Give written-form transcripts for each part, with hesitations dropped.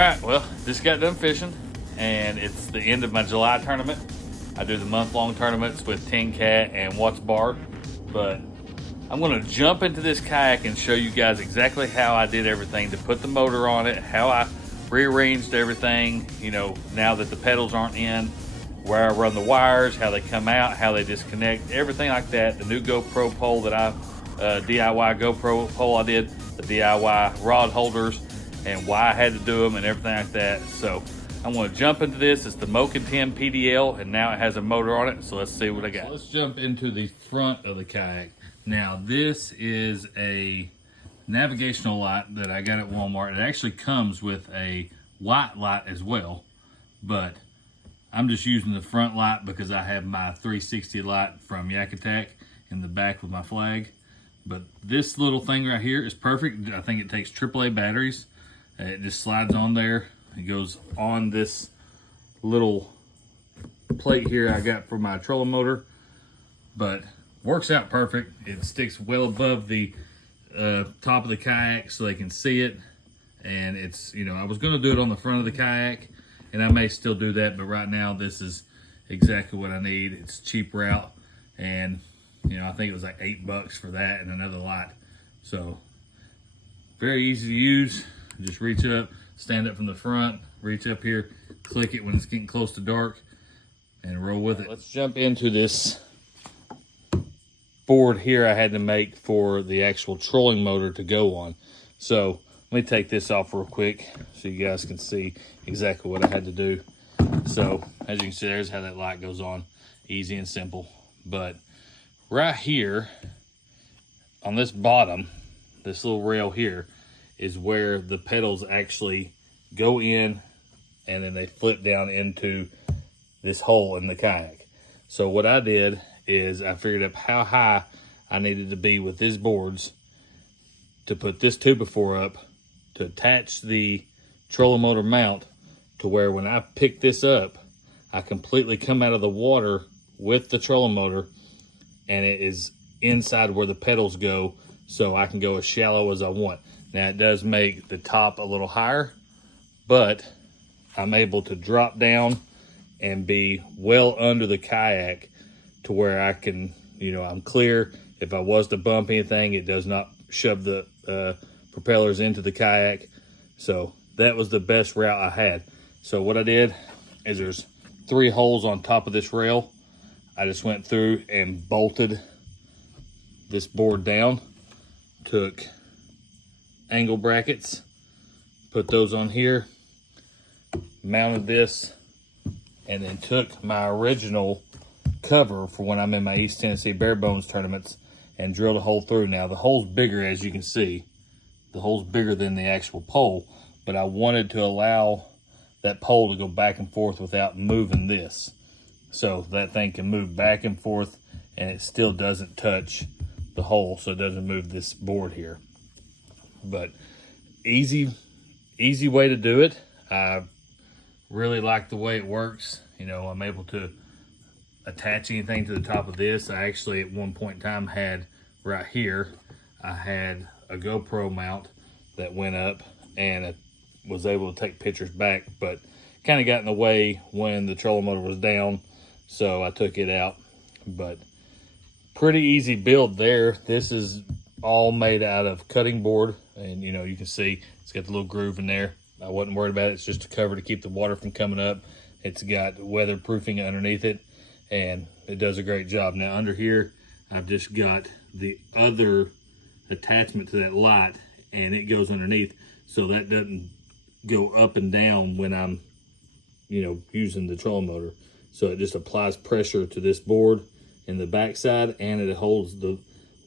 Alright, well, just got done fishing, and it's the end of my July tournament. I do the month-long tournaments with Tin Cat and Watts Bar, but I'm going to jump into this kayak and show you guys exactly how I did everything to put the motor on it, how I rearranged everything, you know, now that the pedals aren't in, where I run the wires, how they come out, how they disconnect, everything like that. The new GoPro pole that DIY GoPro pole I did, the DIY rod holders, and why I had to do them and everything like that. So I'm going to jump into this. It's the Moken 10 PDL, and now it has a motor on it. So let's see what I got. So let's jump into the front of the kayak. Now this is a navigational light that I got at Walmart. It actually comes with a white light as well, but I'm just using the front light because I have my 360 light from Yak Attack in the back with my flag. But this little thing right here is perfect. I think it takes AAA batteries. It just slides on there. It goes on this little plate here I got for my trolling motor, but works out perfect. It sticks well above the top of the kayak so they can see it. And it's, you know, I was going to do it on the front of the kayak, and I may still do that, but right now this is exactly what I need. It's a cheap route, and you know, I think it was like $8 for that and another light. So very easy to use. Just reach up, stand up from the front, reach up here, click it when it's getting close to dark, and roll with it. Let's jump into this board here I had to make for the actual trolling motor to go on. So let me take this off real quick so you guys can see exactly what I had to do. So as you can see, there's how that light goes on. Easy and simple. But right here on this bottom, this little rail here, is where the pedals actually go in, and then they flip down into this hole in the kayak. So what I did is I figured out how high I needed to be with these boards to put this 2x4 up to attach the trolling motor mount to where when I pick this up, I completely come out of the water with the trolling motor, and it is inside where the pedals go, so I can go as shallow as I want. Now it does make the top a little higher, but I'm able to drop down and be well under the kayak to where I can, you know, I'm clear. If I was to bump anything, it does not shove the propellers into the kayak. So that was the best route I had. So what I did is there's 3 holes on top of this rail. I just went through and bolted this board down, took angle brackets, put those on here, mounted this, and then took my original cover for when I'm in my East Tennessee bare bones tournaments and drilled a hole through. Now the hole's bigger, as you can see. The hole's bigger than the actual pole, but I wanted to allow that pole to go back and forth without moving this. So that thing can move back and forth and it still doesn't touch the hole, so it doesn't move this board here. But easy way to do it. I really like the way it works. You know, I'm able to attach anything to the top of this. I actually at one point in time had right here, I had a GoPro mount that went up, and it was able to take pictures back, but kind of got in the way when the trolling motor was down, so I took it out. But pretty easy build there. This is all made out of cutting board, and you know, you can see it's got the little groove in there. I wasn't worried about it. It's just a cover to keep the water from coming up. It's got weatherproofing underneath it, and it does a great job. Now under here, I've just got the other attachment to that light, and it goes underneath, so that doesn't go up and down when I'm, you know, using the trolling motor. So it just applies pressure to this board in the backside, and it holds the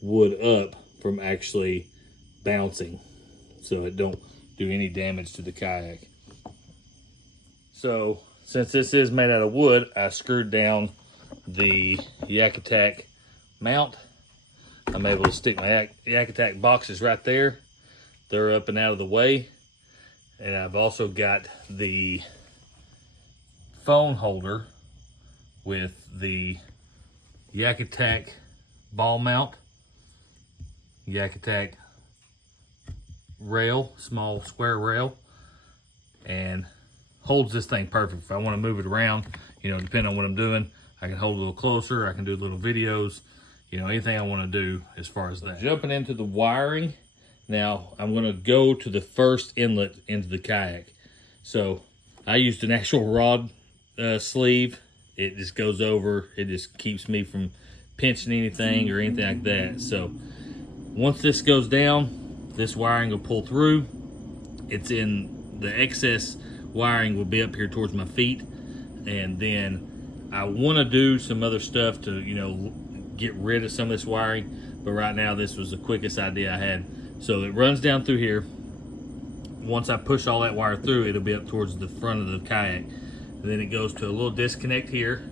wood up from actually bouncing, so it don't do any damage to the kayak. So since this is made out of wood, I screwed down the Yak Attack mount. I'm able to stick my Yak Attack boxes right there. They're up and out of the way. And I've also got the phone holder with the Yak Attack ball mount, Yak Attack rail, small square rail, and holds this thing perfect. If I want to move it around, you know, depending on what I'm doing, I can hold it a little closer. I can do little videos, you know, anything I want to do as far as that. Jumping into the wiring, now I'm going to go to the first inlet into the kayak. So I used an actual rod sleeve. It just goes over, it just keeps me from pinching anything or anything like that. So once this goes down, this wiring will pull through. It's in the excess wiring will be up here towards my feet, and then I want to do some other stuff to, you know, get rid of some of this wiring, but right now this was the quickest idea I had. So it runs down through here. Once I push all that wire through, it'll be up towards the front of the kayak, and then it goes to a little disconnect here.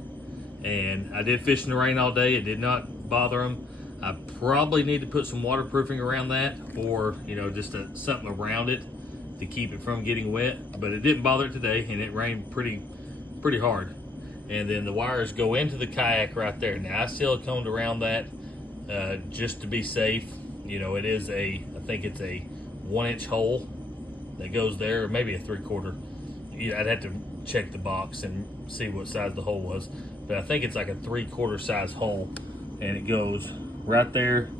And I did fish in the rain all day. It did not bother them. I probably need to put some waterproofing around that, or, you know, just something around it to keep it from getting wet, but it didn't bother it today, and it rained pretty hard. And then the wires go into the kayak right there. Now I siliconed around that just to be safe. You know, it is I think it's a 1-inch hole that goes there, or maybe a 3/4. I'd have to check the box and see what size the hole was, but I think it's like a 3/4 size hole, and it goes right there.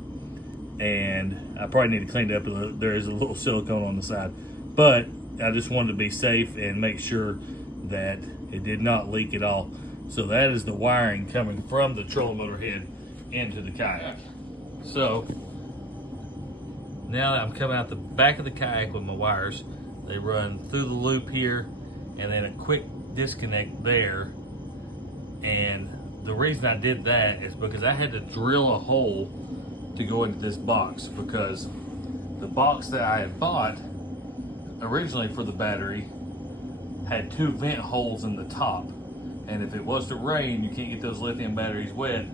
And I probably need to clean it up. There is a little silicone on the side, but I just wanted to be safe and make sure that it did not leak at all. So that is the wiring coming from the trolling motor head into the kayak. So now that I'm coming out the back of the kayak with my wires, they run through the loop here, and then a quick disconnect there. And the reason I did that is because I had to drill a hole to go into this box, because the box that I had bought originally for the battery had 2 vent holes in the top, and if it was to rain, you can't get those lithium batteries wet,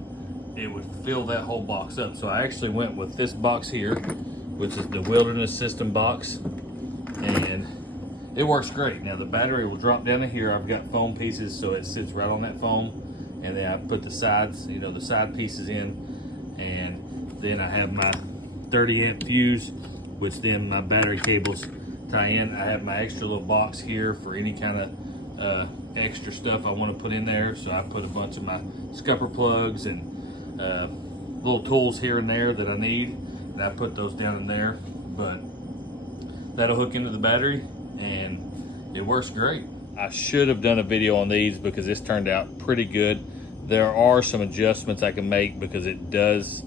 it would fill that whole box up. So I actually went with this box here, which is the Wilderness System box, and it works great. Now the battery will drop down to here. I've got foam pieces, so it sits right on that foam, and then I put the sides, you know, the side pieces in, and then I have my 30-amp fuse, which then my battery cables tie in. I have my extra little box here for any kind of extra stuff I want to put in there. So I put a bunch of my scupper plugs and little tools here and there that I need, and I put those down in there. But that'll hook into the battery, and it works great. I should have done a video on these because this turned out pretty good. There are some adjustments I can make because it does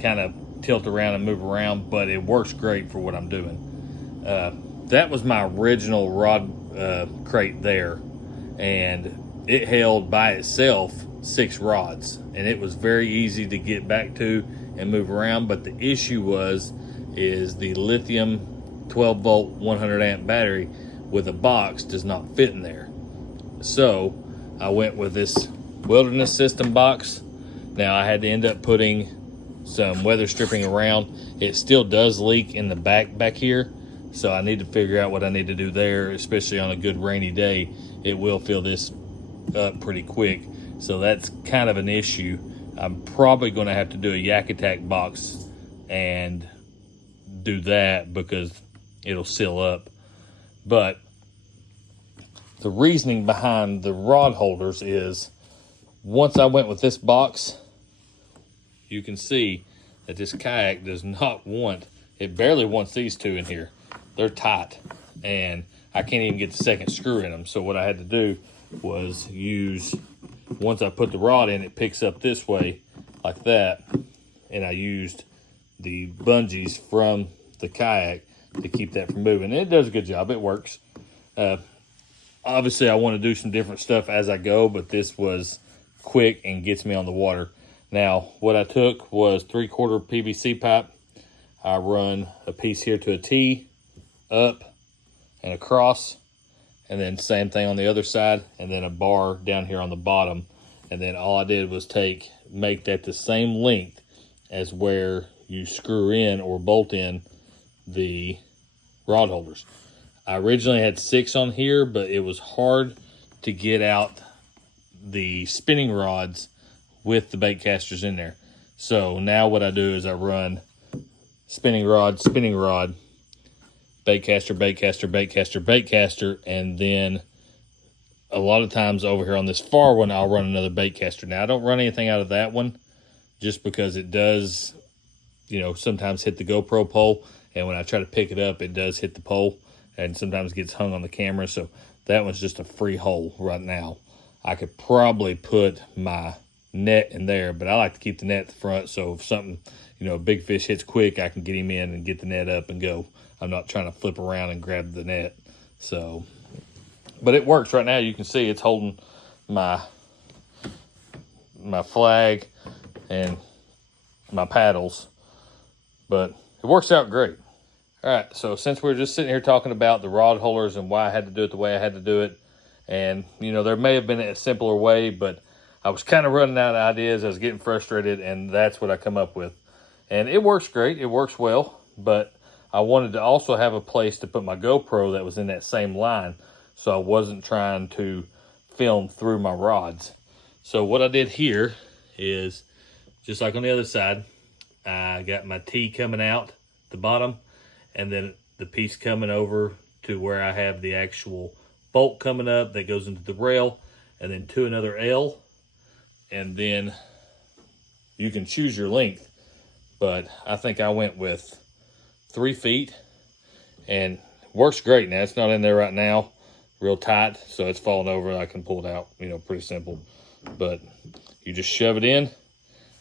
kind of tilt around and move around, but it works great for what I'm doing. That was my original rod crate there, and it held by itself 6 rods, and it was very easy to get back to and move around. But the issue is the lithium 12 volt 100 amp battery with a box does not fit in there. So I went with this Wilderness System box. Now I had to end up putting some weather stripping around. It still does leak in the back here, so I need to figure out what I need to do there, especially on a good rainy day. It will fill this up pretty quick, so that's kind of an issue. I'm probably going to have to do a Yak Attack box and do that because it'll seal up. But the reasoning behind the rod holders is, once I went with this box, you can see that this kayak does not want, it barely wants these 2 in here. They're tight, and I can't even get the second screw in them. So what I had to do was use, once I put the rod in, it picks up this way like that, and I used the bungees from the kayak to keep that from moving. And it does a good job. It works. Obviously I want to do some different stuff as I go, but this was quick and gets me on the water. Now what I took was 3/4 PVC pipe. I run a piece here to a T, up and across, and then same thing on the other side, and then a bar down here on the bottom. And then all I did was make that the same length as where you screw in or bolt in the rod holders. I originally had 6 on here, but it was hard to get out the spinning rods with the bait casters in there. So now what I do is I run spinning rod, bait caster, bait caster, bait caster, bait caster, and then a lot of times over here on this far one, I'll run another bait caster. Now, I don't run anything out of that one just because it does, you know, sometimes hit the GoPro pole, and when I try to pick it up, it does hit the pole and sometimes gets hung on the camera. So that one's just a free hole right now. I could probably put my net in there, but I like to keep the net at the front, so if something, you know, a big fish hits quick, I can get him in and get the net up and go. I'm not trying to flip around and grab the net. So, but it works right now. You can see it's holding my flag and my paddles, but it works out great. All right, so since we're just sitting here talking about the rod holders and why I had to do it the way I had to do it, and, you know, there may have been a simpler way, but I was kind of running out of ideas. I was getting frustrated, and that's what I come up with. And it works great. It works well, but I wanted to also have a place to put my GoPro that was in that same line, so I wasn't trying to film through my rods. So what I did here is, just like on the other side, I got my T coming out the bottom, and then the piece coming over to where I have the actual bolt coming up that goes into the rail, and then to another L, and then you can choose your length, but I think I went with 3 feet, and works great. Now it's not in there right now real tight, so it's falling over. I can pull it out, you know, pretty simple, but you just shove it in,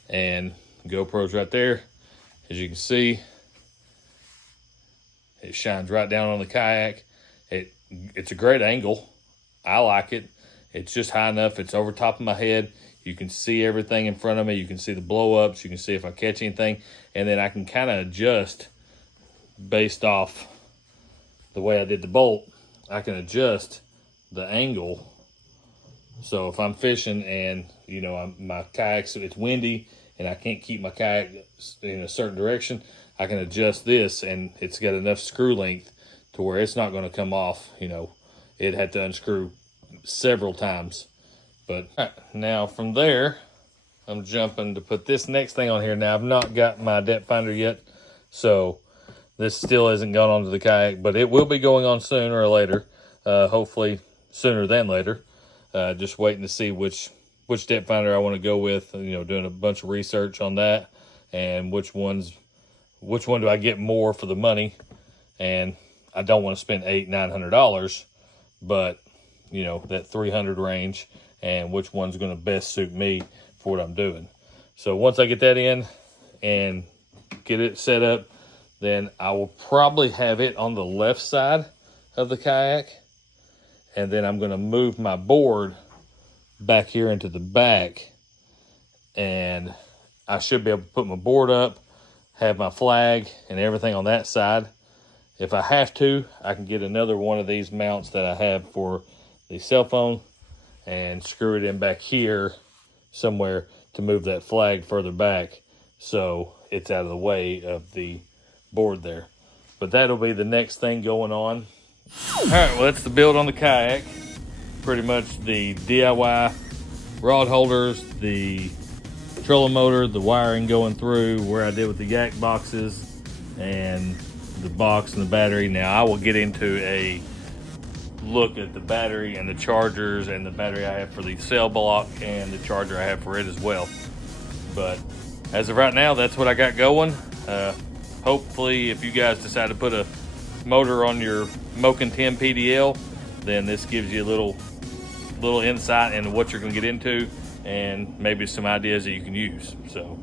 and GoPro's right there. As you can see, it shines right down on the kayak. It's a great angle. I like it. It's just high enough. It's over top of my head. You can see everything in front of me. You can see the blow-ups. You can see if I catch anything. And then I can kind of adjust based off the way I did the bolt. I can adjust the angle. So if I'm fishing and, you know, my kayak's, it's windy and I can't keep my kayak in a certain direction, I can adjust this, and it's got enough screw length to where it's not going to come off. You know, it had to unscrew several times. But now from there, I'm jumping to put this next thing on here. Now, I've not got my depth finder yet, so this still hasn't gone onto the kayak, but it will be going on sooner or later. Hopefully sooner than later. Just waiting to see which depth finder I want to go with. You know, doing a bunch of research on that, and which one do I get more for the money. And I don't want to spend $800-900, but, you know, that 300 range, and which one's going to best suit me for what I'm doing. So once I get that in and get it set up, then I will probably have it on the left side of the kayak, and then I'm going to move my board back here into the back, and I should be able to put my board up, have my flag and everything on that side. If I have to, I can get another one of these mounts that I have for the cell phone and screw it in back here somewhere to move that flag further back so it's out of the way of the board there. But that'll be the next thing going on. All right, well, that's the build on the kayak. Pretty much the DIY rod holders, the trolling motor, the wiring going through, where I did with the yak boxes, and the box and the battery. Now I will get into a look at the battery and the chargers and the battery I have for the cell block and the charger I have for it as well. But as of right now, that's what I got going. Hopefully, if you guys decide to put a motor on your Moken 10 PDL, then this gives you a little insight into what you're going to get into, and maybe some ideas that you can use. So